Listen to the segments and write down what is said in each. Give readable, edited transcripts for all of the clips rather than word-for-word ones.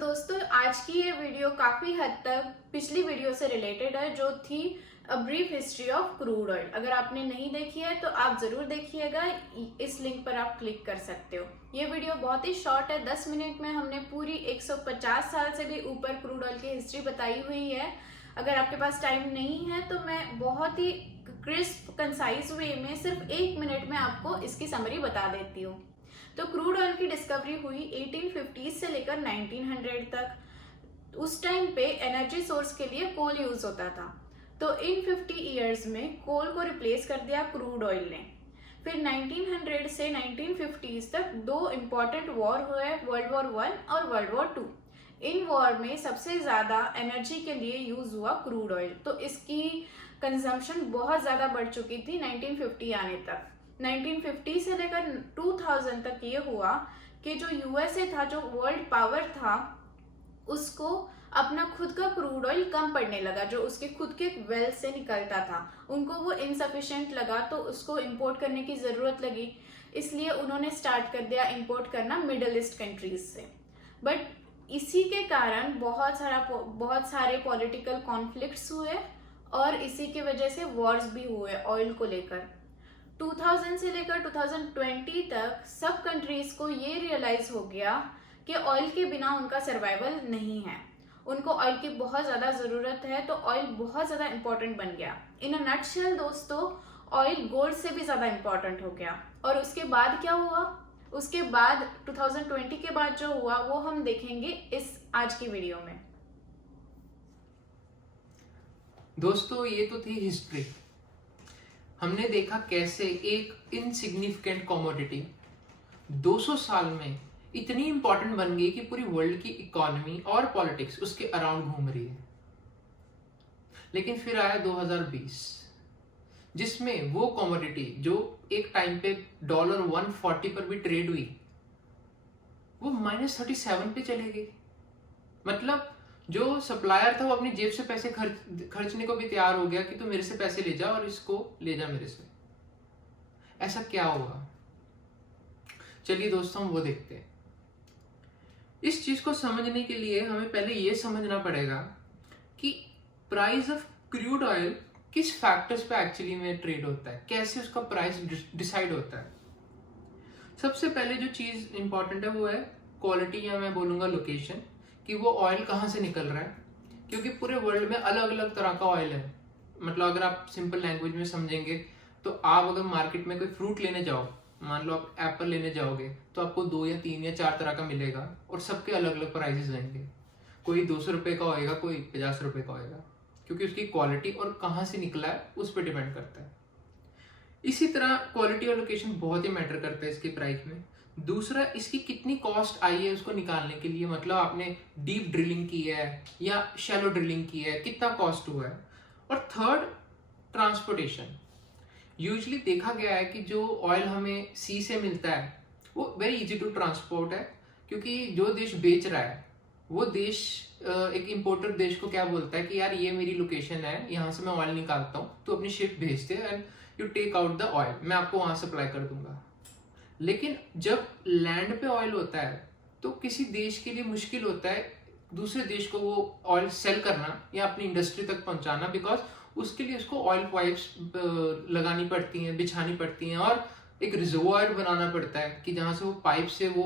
दोस्तों आज की ये वीडियो काफ़ी हद तक पिछली वीडियो से रिलेटेड है जो थी a brief history of crude oil. अगर आपने नहीं देखी है तो आप ज़रूर देखिएगा, इस लिंक पर आप क्लिक कर सकते हो। ये वीडियो बहुत ही शॉर्ट है, 10 मिनट में हमने पूरी 150 साल से भी ऊपर क्रूड ऑयल की हिस्ट्री बताई हुई है। अगर आपके पास टाइम नहीं है तो मैं बहुत ही क्रिस्प कंसाइज वे में सिर्फ 1 मिनट में आपको इसकी समरी बता देती हूँ। तो क्रूड ऑयल की डिस्कवरी हुई 1850 से लेकर 1900 तक। उस टाइम पे एनर्जी सोर्स के लिए कोल यूज होता था, तो इन 50 इयर्स में कोल को रिप्लेस कर दिया क्रूड ऑयल ने। फिर 1900 से 1950s तक दो इम्पोर्टेंट वॉर हुए, वर्ल्ड वॉर 1 और वर्ल्ड वॉर 2। इन वॉर में सबसे ज्यादा एनर्जी के लिए यूज हुआ क्रूड ऑयल, तो इसकी कंजम्पशन बहुत ज्यादा बढ़ चुकी थी 1950 आने तक। 1950 से लेकर 2000 तक ये हुआ कि जो यूएसए था, जो वर्ल्ड पावर था, उसको अपना खुद का क्रूड ऑयल कम पड़ने लगा, जो उसके खुद के वेल से निकलता था। उनको वो इनसफिशिएंट लगा तो उसको इंपोर्ट करने की ज़रूरत लगी, इसलिए उन्होंने स्टार्ट कर दिया इंपोर्ट करना मिडल ईस्ट कंट्रीज से। बट इसी के कारण बहुत सारे पॉलिटिकल कॉन्फ्लिक्ट्स हुए और इसी की वजह से वॉर्स भी हुए ऑयल को लेकर। 2000 से लेकर 2020 तक सब कंट्रीज को ये रियलाइज हो गया कि ऑयल के बिना उनका सर्वाइवल नहीं है, उनको ऑयल की बहुत ज़्यादा ज़रूरत है, तो ऑयल बहुत ज़्यादा इंपॉर्टेंट बन गया। इन अ नटशेल दोस्तों, ऑयल गोल्ड से भी ज़्यादा इंपॉर्टेंट हो गया। और उसके बाद क्या हुआ, उसके बाद 2020 के बाद जो हुआ वो हम देखेंगे इस आज की वीडियो में। दोस्तों ये तो थी हिस्ट्री। हमने देखा कैसे एक इनसिग्निफिकेंट कमोडिटी 200 साल में इतनी इंपॉर्टेंट बन गई कि पूरी वर्ल्ड की इकोनॉमी और पॉलिटिक्स उसके अराउंड घूम रही है। लेकिन फिर आया 2020, जिसमें वो कमोडिटी जो एक टाइम पे $140 पर भी ट्रेड हुई, वो -37 पे चले गई। मतलब जो सप्लायर था वो अपनी जेब से पैसे खर्चने को भी तैयार हो गया कि तू मेरे से पैसे ले जा और इसको ले जा मेरे से। ऐसा क्या होगा, चलिए दोस्तों हम वो देखते हैं। इस चीज को समझने के लिए हमें पहले ये समझना पड़ेगा कि प्राइस ऑफ क्रूड ऑयल किस फैक्टर्स पे एक्चुअली में ट्रेड होता है, कैसे उसका प्राइस डिसाइड होता है। सबसे पहले जो चीज इंपॉर्टेंट है वो है क्वालिटी, या मैं बोलूंगा लोकेशन, कि वो ऑयल कहाँ से निकल रहा है। क्योंकि पूरे वर्ल्ड में अलग अलग तरह का ऑयल है। मतलब अगर आप सिंपल लैंग्वेज में समझेंगे तो आप अगर मार्केट में कोई फ्रूट लेने जाओ, मान लो आप एप्पल लेने जाओगे, तो आपको 2 या 3 या 4 तरह का मिलेगा और सबके अलग अलग प्राइसेस रहेंगे। कोई 200 रुपये का होएगा, कोई 50 रुपये का होएगा, क्योंकि उसकी क्वालिटी और कहाँ से निकला है उस पर डिपेंड करता है। इसी तरह क्वालिटी और लोकेशन बहुत ही मैटर करता है इसके प्राइस में। दूसरा, इसकी कितनी कॉस्ट आई है उसको निकालने के लिए, मतलब आपने डीप ड्रिलिंग की है या शैलो ड्रिलिंग की है, कितना कॉस्ट हुआ है। और थर्ड, ट्रांसपोर्टेशन। यूजुअली देखा गया है कि जो ऑयल हमें सी से मिलता है वो वेरी इजी टू ट्रांसपोर्ट है, क्योंकि जो देश बेच रहा है वो देश एक इम्पोर्टर देश को क्या बोलता है कि यार ये मेरी लोकेशन है, यहाँ से मैं ऑयल निकालता हूँ, तो अपनी शिप भेज दे and you take out the oil, मैं आपको वहां सप्लाई कर दूंगा। लेकिन जब लैंड पे ऑयल होता है तो किसी देश के लिए मुश्किल होता है दूसरे देश को वो ऑयल सेल करना या अपनी इंडस्ट्री तक पहुंचाना, बिकॉज उसके लिए उसको ऑयल पाइप्स लगानी पड़ती हैं, बिछानी पड़ती हैं, और एक रिजर्वोयर बनाना पड़ता है कि जहां से वो पाइप से वो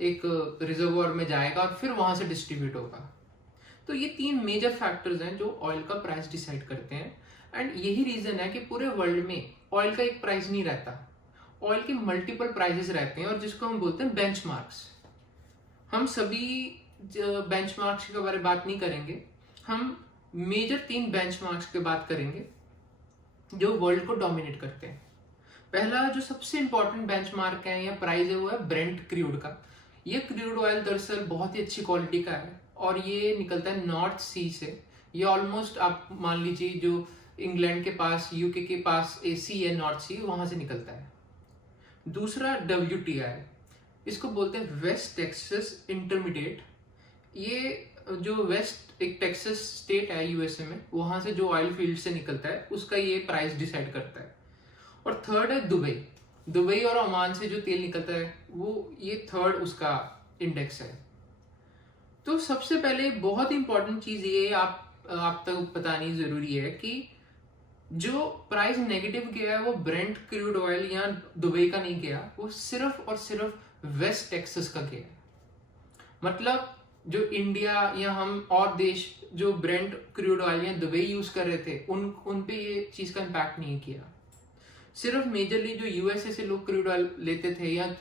एक रिजर्वोयर में जाएगा और फिर वहां से डिस्ट्रीब्यूट होगा। तो ये 3 मेजर फैक्टर्स हैं जो ऑयल का प्राइस डिसाइड करते हैं। एंड यही रीजन है कि पूरे वर्ल्ड में ऑयल का एक प्राइस नहीं रहता, ऑयल के मल्टीपल प्राइसेस रहते हैं, और जिसको हम बोलते हैं बेंचमार्क्स। हम सभी बेंचमार्क्स के बारे में बात नहीं करेंगे, हम मेजर 3 बेंचमार्क्स की बात करेंगे जो वर्ल्ड को डोमिनेट करते हैं। पहला जो सबसे इंपॉर्टेंट बेंचमार्क है या प्राइस है वो है ब्रेंट क्रूड का। ये क्रूड ऑयल दरअसल बहुत ही अच्छी क्वालिटी का है और ये निकलता है नॉर्थ सी से। ये ऑलमोस्ट आप मान लीजिए जो इंग्लैंड के पास, यूके के पास सी है, नॉर्थ सी, वहां से निकलता है। दूसरा WTI, इसको बोलते हैं वेस्ट टेक्सास इंटरमीडिएट। ये जो वेस्ट एक टेक्सास स्टेट है यूएसए में, वहां से जो ऑयल फील्ड से निकलता है उसका ये प्राइस डिसाइड करता है। और थर्ड है दुबई और ओमान से जो तेल निकलता है वो, ये थर्ड उसका इंडेक्स है। तो सबसे पहले बहुत इंपॉर्टेंट चीज ये आप तक बतानी जरूरी है कि जो प्राइस नेगेटिव गया है वो ब्रेंट क्रूड ऑयल या दुबई का नहीं गया, वो सिर्फ और सिर्फ वेस्ट टेक्सास का गया है। मतलब जो इंडिया या हम और देश जो ब्रेंट क्रूड ऑयल या दुबई यूज कर रहे थे उन पे ये चीज का इम्पैक्ट नहीं किया। सिर्फ मेजरली जो यूएसए से लोग क्रूड ऑयल लेते थे या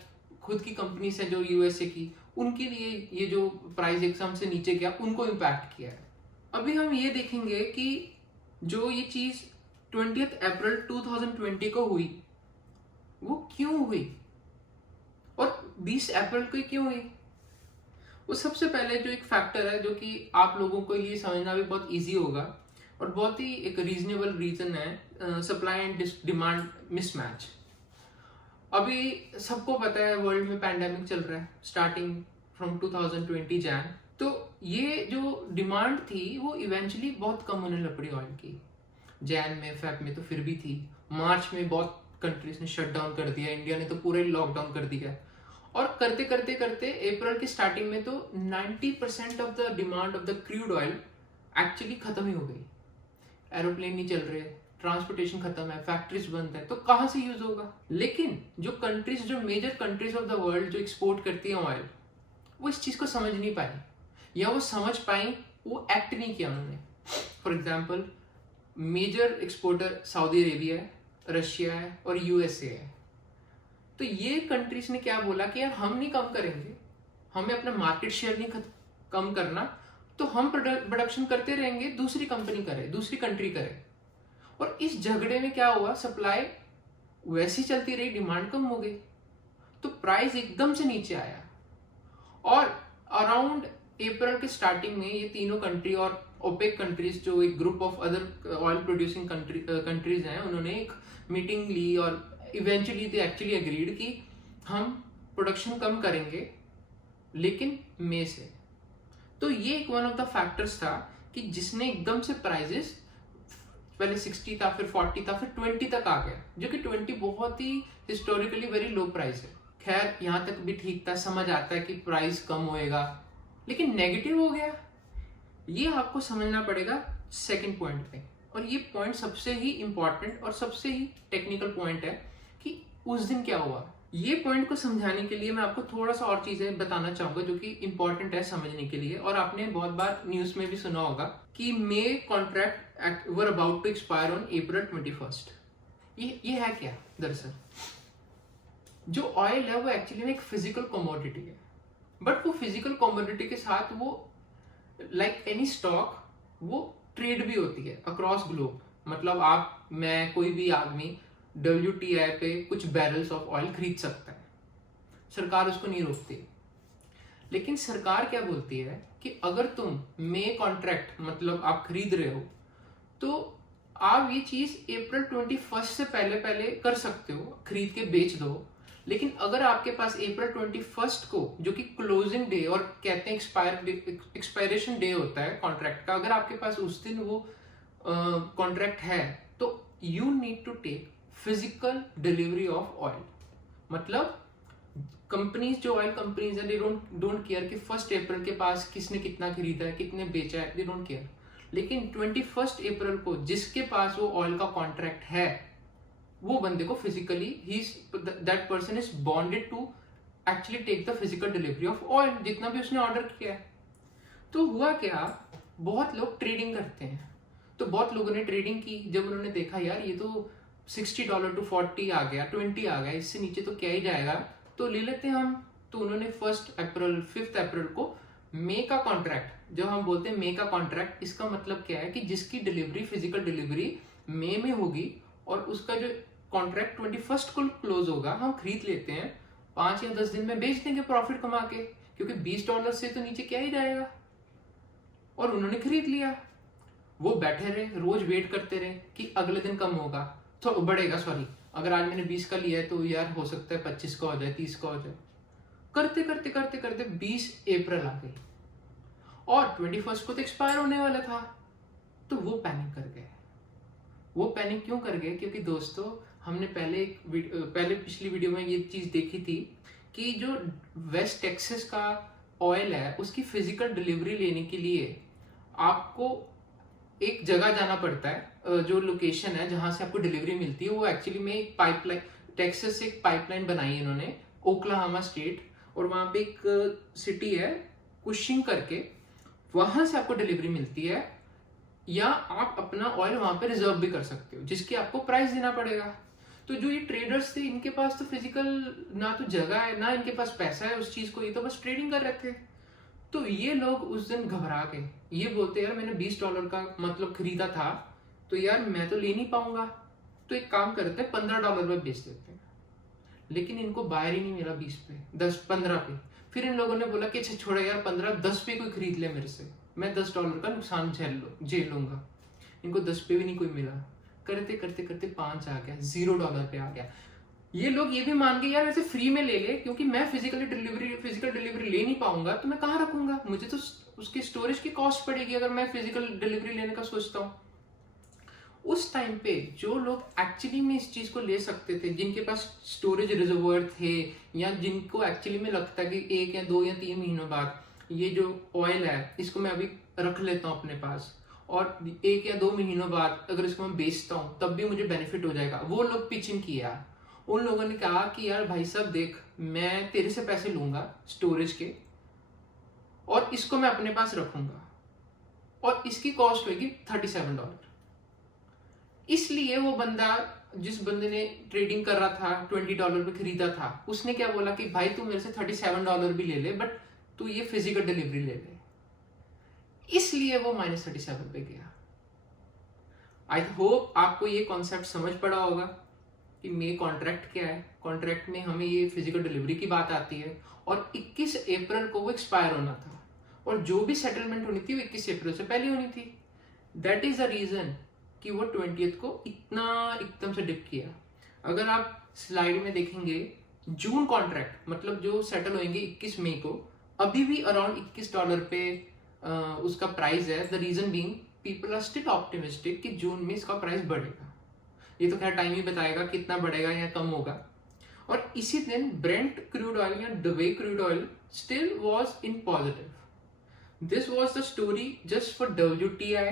खुद की कंपनी से जो यूएसए की, उनके लिए ये जो प्राइस एकदम से नीचे गया उनको इम्पैक्ट किया है। अभी हम ये देखेंगे कि जो ये चीज 20 अप्रैल 2020 को हुई वो क्यों हुई और 20 अप्रैल को क्यों हुई। वो सबसे पहले जो एक फैक्टर है जो कि आप लोगों के लिए समझना भी बहुत इजी होगा और बहुत ही एक रीजनेबल रीजन है, सप्लाई एंड डिमांड मिसमैच। अभी सबको पता है वर्ल्ड में पैंडेमिक चल रहा है स्टार्टिंग फ्रॉम 2020 जैन। तो ये जो डिमांड थी वो इवेंचुअली बहुत कम होने लग पड़ी ऑयल की। जैन में फेब में तो फिर भी थी, मार्च में बहुत कंट्रीज ने शट डाउन कर दिया, इंडिया ने तो पूरे लॉकडाउन कर दिया और करते करते करते अप्रैल की स्टार्टिंग में तो 90% of the demand of the crude oil actually खत्म ही हो गई। एरोप्लेन नहीं चल रहे, ट्रांसपोर्टेशन खत्म है, फैक्ट्रीज बंद है, तो कहां से यूज होगा। लेकिन जो कंट्रीज, जो major countries of the world जो एक्सपोर्ट करती है ऑयल, वो इस चीज को समझ नहीं पाई या वो समझ पाई वो एक्ट नहीं किया उन्होंने। For example major exporter Saudi Arabia है, रशिया है और यूएसए है। तो ये कंट्रीज ने क्या बोला कि यार हम नहीं कम करेंगे, हमें अपना मार्केट शेयर नहीं कम करना, तो हम प्रोडक्शन करते रहेंगे, दूसरी कंपनी करे, दूसरी कंट्री करे। और इस झगड़े में क्या हुआ, सप्लाई वैसी चलती रही, डिमांड कम हो गई, तो प्राइस एकदम से नीचे आया। और अराउंड अप्रैल के स्टार्टिंग में ये तीनों कंट्री और ओपेक कंट्रीज जो एक group of other oil producing countries हैं, उन्होंने एक मीटिंग ली और इवेंचुअली दे एक्चुअली एग्रीड कि हम प्रोडक्शन कम करेंगे लेकिन मई से। तो ये एक वन ऑफ द फैक्टर्स था कि जिसने एकदम से प्राइजेस पहले 60 था, फिर 40 था, फिर 20 तक आ गया, जो कि 20 बहुत ही हिस्टोरिकली वेरी लो प्राइस है। खैर यहाँ तक भी ठीक था, समझ आता है कि प्राइस कम होएगा, लेकिन नेगेटिव हो गया। ये आपको समझना पड़ेगा सेकंड पॉइंट पे, और ये पॉइंट सबसे ही इंपॉर्टेंट और सबसे ही टेक्निकल पॉइंट है कि उस दिन क्या हुआ। ये पॉइंट को समझाने के लिए मैं आपको थोड़ा सा और चीजें बताना चाहूंगा जो कि इंपॉर्टेंट है समझने के लिए। और आपने बहुत बार न्यूज में भी सुना होगा कि May contract were about to expire on April 21। ये है क्या, दरअसल जो ऑयल है वो एक्चुअली में एक फिजिकल कमोडिटी है, बट वो फिजिकल कमोडिटी के साथ वो लाइक एनी स्टॉक वो ट्रेड भी होती है अक्रॉस ग्लोब। मतलब आप, मैं, कोई भी आदमी WTI पे कुछ बैरल्स ऑफ ऑयल खरीद सकता है, सरकार उसको नहीं रोकती। लेकिन सरकार क्या बोलती है कि अगर तुम मे कॉन्ट्रैक्ट मतलब आप खरीद रहे हो तो आप ये चीज अप्रैल 21 से पहले पहले कर सकते हो, खरीद के बेच दो। लेकिन अगर आपके पास अप्रैल 21 को, जो कि क्लोजिंग डे और कहते हैं एक्सपायरेशन डे होता है कॉन्ट्रैक्ट का, अगर आपके पास उस दिन वो कॉन्ट्रैक्ट है तो you need to take physical delivery of oil. मतलब कंपनीज, जो ऑयल कंपनीज है, दे डोंट केयर कि 1 अप्रैल के पास किसने कितना खरीदा है, कितने बेचा है, दे डोंट केयर। लेकिन 21 अप्रैल को जिसके पास वो ऑयल का कॉन्ट्रैक्ट है, वो बंदे को physically that person is bonded to actually take the physical delivery of oil, जितना भी उसने ऑर्डर किया है। तो हुआ क्या, बहुत लोग ट्रेडिंग करते हैं, तो बहुत लोगों ने ट्रेडिंग की। जब उन्होंने देखा यार ये तो $60 to 40 आ गया, 20 आ गया, इससे नीचे तो क्या ही जाएगा, तो ले लेते हैं हम। तो उन्होंने 5 अप्रैल को मे का कॉन्ट्रैक्ट, जो हम बोलते हैं मे का कॉन्ट्रैक्ट, इसका मतलब क्या है कि जिसकी डिलीवरी, फिजिकल डिलीवरी मई में होगी और उसका जो कॉन्ट्रैक्ट 21 को क्लोज होगा, हम खरीद लेते हैं, 5 या 10 दिन में बेच देंगे प्रॉफिट कमा के, क्योंकि $20 से तो नीचे क्या ही जाएगा। और उन्होंने खरीद लिया, वो बैठे रहे, रोज वेट करते रहे कि अगले दिन कम होगा, तो बढ़ेगा, सॉरी अगर आज मैंने 20 का लिया है तो यार हो सकता है 25 का हो जाए, 30 का हो जाए। करते करते करते करते 20 अप्रैल आ गई और 21 को तो एक्सपायर होने वाला था। तो वो पैनिक कर गए। वो पैनिक क्यों कर गए, क्योंकि दोस्तों हमने पहले पिछली वीडियो में ये चीज देखी थी कि जो वेस्ट टेक्सास का ऑयल है उसकी फिजिकल डिलीवरी लेने के लिए आपको एक जगह जाना पड़ता है, जो लोकेशन है जहां से आपको डिलीवरी मिलती है वो एक्चुअली में एक पाइपलाइन, टेक्सास से एक पाइपलाइन बनाई है इन्होंने, ओक्लाहोमा स्टेट, और वहां पे एक सिटी है कुशिंग करके, वहां से आपको डिलीवरी मिलती है, या आप अपना ऑयल वहां पे रिजर्व भी कर सकते हो जिसकी आपको प्राइस देना पड़ेगा। तो जो ये ट्रेडर्स थे इनके पास तो फिजिकल ना तो जगह है ना इनके पास पैसा है उस चीज को, ये तो बस ट्रेडिंग कर रहे थे। तो ये लोग उस दिन घबरा के ये बोलते यार मैंने $20 का मतलब खरीदा था तो यार मैं तो ले नहीं पाऊंगा, तो एक काम करते हैं $15 पे बेच देते हैं। लेकिन इनको बायर ही नहीं मिला 20 पे, 10-15 पे। फिर इन लोगों ने बोला कि अच्छा छोड़ो यार 15-10 पे कोई खरीद ले मेरे से, मैं $10 का नुकसान झेल लूंगा। इनको 10 पे भी नहीं कोई मिला, करते करते करते 5 आ गया, $0 पे आ गया। ये लोग ये भी मान गए यार ऐसे फ्री में ले ले, क्योंकि मैं फिजिकल डिलीवरी ले नहीं पाऊंगा तो मैं कहाँ रखूंगा, मुझे तो उसकी स्टोरेज की कॉस्ट पड़ेगी अगर मैं फिजिकल डिलीवरी लेने का सोचता हूँ। उस टाइम पे जो लोग एक्चुअली में इस चीज को ले सकते थे, जिनके पास स्टोरेज रिजर्वर थे, या जिनको एक्चुअली में लगता कि 1 या 2 या 3 महीनों बाद ये जो ऑयल है इसको मैं अभी रख लेता हूँ अपने पास, और 1 या 2 महीनों बाद अगर इसको मैं बेचता हूँ तब भी मुझे बेनिफिट हो जाएगा, वो लोग पिचिंग किया। उन लोगों ने कहा कि यार भाई साहब देख, मैं तेरे से पैसे लूंगा स्टोरेज के और इसको मैं अपने पास रखूंगा और इसकी कॉस्ट होगी $37। इसलिए वो बंदा, जिस बंदे ने ट्रेडिंग कर रहा था $20 पे खरीदा था, उसने क्या बोला कि भाई तू मेरे से $37 भी ले ले बट तू ये फिजिकल डिलीवरी ले ले। इसलिए वो -37 पे गया। आई होप आपको ये कॉन्सेप्ट समझ पड़ा होगा कि मे कॉन्ट्रैक्ट क्या है। कॉन्ट्रैक्ट में हमें ये फिजिकल डिलीवरी की बात आती है और 21 अप्रैल को वो एक्सपायर होना था, और जो भी सेटलमेंट होनी थी वो 21 अप्रैल से पहले होनी थी। दैट इज द रीजन कि वो 20th को इतना एकदम से डिप किया। अगर आप स्लाइड में देखेंगे जून कॉन्ट्रैक्ट मतलब जो सेटल होंगे 21 मई को, अभी भी अराउंड $21 पे उसका प्राइस है। The reason being people are still optimistic कि जून में इसका प्राइस बढ़ेगा। ये तो खैर टाइम ही बताएगा कितना बढ़ेगा या कम होगा। और इसी दिन ब्रेंट क्रूड ऑयल या Dubai crude oil still was in positive. This was the story just for WTI।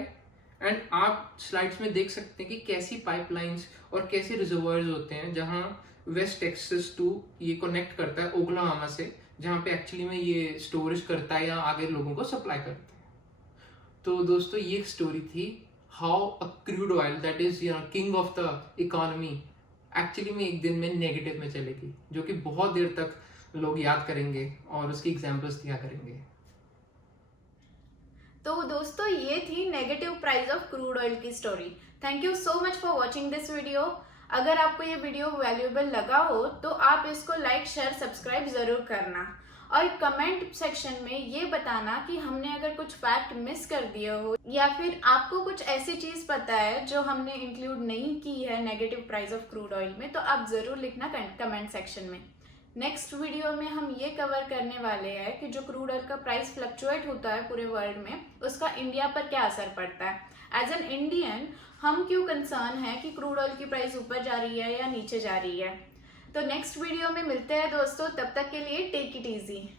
And आप स्लाइड्स में देख सकते हैं कि कैसी पाइपलाइंस और कैसे रिजर्वायर्स होते हैं जहां वेस्ट टेक्सास टू ये कनेक्ट करता है ओक्लाहोमा से, जहां पे एक्चुअली में ये स्टोरेज करता है या आगे लोगों को सप्लाई करता है। तो दोस्तों ये स्टोरी थी how a crude oil that is king of the economy actually में एक दिन में नेगेटिव में चलेगी, जो कि बहुत देर तक लोग याद करेंगे और उसकी एग्जांपल्स दिया करेंगे। तो दोस्तों ये थी negative price of crude oil की story. Thank you so much for watching this video. अगर आपको ये वीडियो वैल्यूएबल लगा हो तो आप इसको लाइक शेयर सब्सक्राइब जरूर करना, और कमेंट सेक्शन में ये बताना कि हमने अगर कुछ फैक्ट मिस कर दिया हो या फिर आपको कुछ ऐसी चीज पता है जो हमने इंक्लूड नहीं की है negative price of crude oil में, तो आप जरूर लिखना कमेंट सेक्शन में। नेक्स्ट वीडियो में हम ये कवर करने वाले हैं कि जो क्रूड ऑयल का प्राइस फ्लक्चुएट होता है पूरे वर्ल्ड में, उसका इंडिया पर क्या असर पड़ता है। एज एन इंडियन हम क्यों कंसर्न है कि क्रूड ऑयल की प्राइस ऊपर जा रही है या नीचे जा रही है। तो नेक्स्ट वीडियो में मिलते हैं दोस्तों, तब तक के लिए टेक इट इजी।